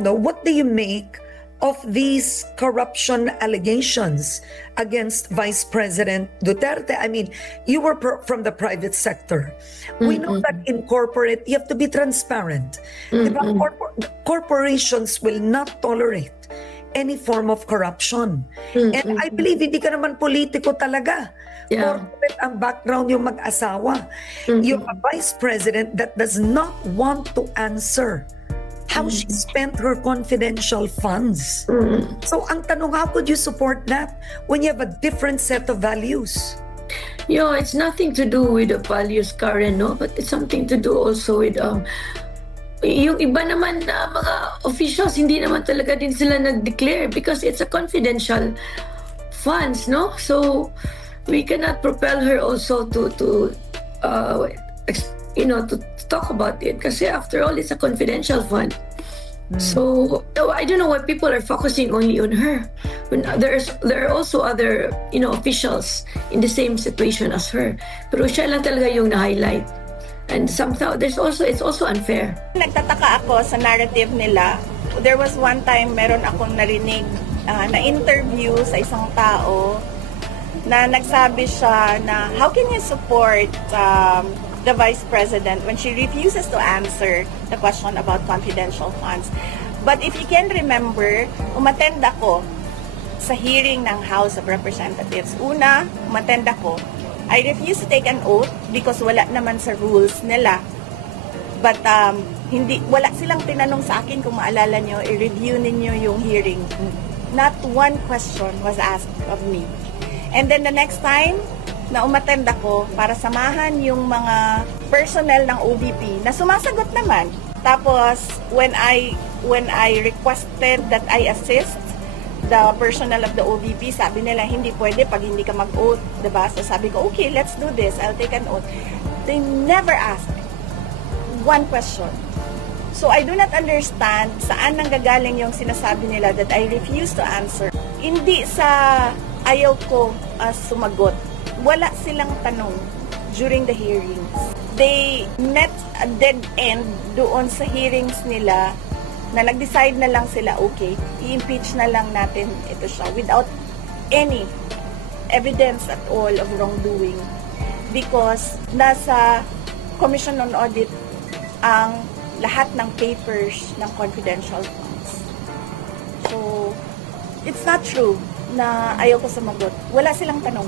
No, what do you make of these corruption allegations against Vice President Duterte? I mean, you were from the private sector. We know that in corporate, you have to be transparent. Diba? Corporations will not tolerate any form of corruption. And I believe hindi ka naman politiko talaga. Yeah. Corporate ang background yung mag-asawa. You're a vice president that does not want to answer how she spent her confidential funds. So ang tanong, how could you support that when you have a different set of values? It's nothing to do with the values, Karen, no? But it's something to do also with yung iba naman na mga officials, hindi naman talaga din sila nag-declare because it's a confidential funds, no? So we cannot propel her also to talk about it kasi after all, it's a confidential fund. So I don't know why people are focusing only on her. When there are also other officials in the same situation as her. Pero siya lang talaga yung na-highlight. And somehow it's also unfair. Nagtataka ako sa narrative nila. There was one time meron akong narinig na interview sa isang tao na nagsabi siya na how can you support the Vice President when she refuses to answer the question about confidential funds. But if you can remember, umattend ako sa hearing ng House of Representatives. Una, umattend ako. I refuse to take an oath because wala naman sa rules nila. But wala silang tinanong sa akin, kung maalala nyo, i-review ninyo yung hearing. Not one question was asked of me. And then the next time na umattend ako para samahan yung mga personnel ng OVP na sumasagot naman. Tapos when I requested that I assist the personnel of the OVP, sabi nila hindi pwede pag hindi ka mag-oath, diba? So sabi ko, okay, let's do this. I'll take an oath. They never asked one question. So I do not understand saan nanggagaling yung sinasabi nila that I refuse to answer. Hindi sa ayaw ko sumagot. Wala silang tanong during the hearings. They met a dead end doon sa hearings nila na nag-decide na lang sila, okay, i-impeach na lang natin ito siya without any evidence at all of wrongdoing because nasa Commission on Audit ang lahat ng papers ng confidential funds. So, it's not true na ayaw ko sumagot. Wala silang tanong.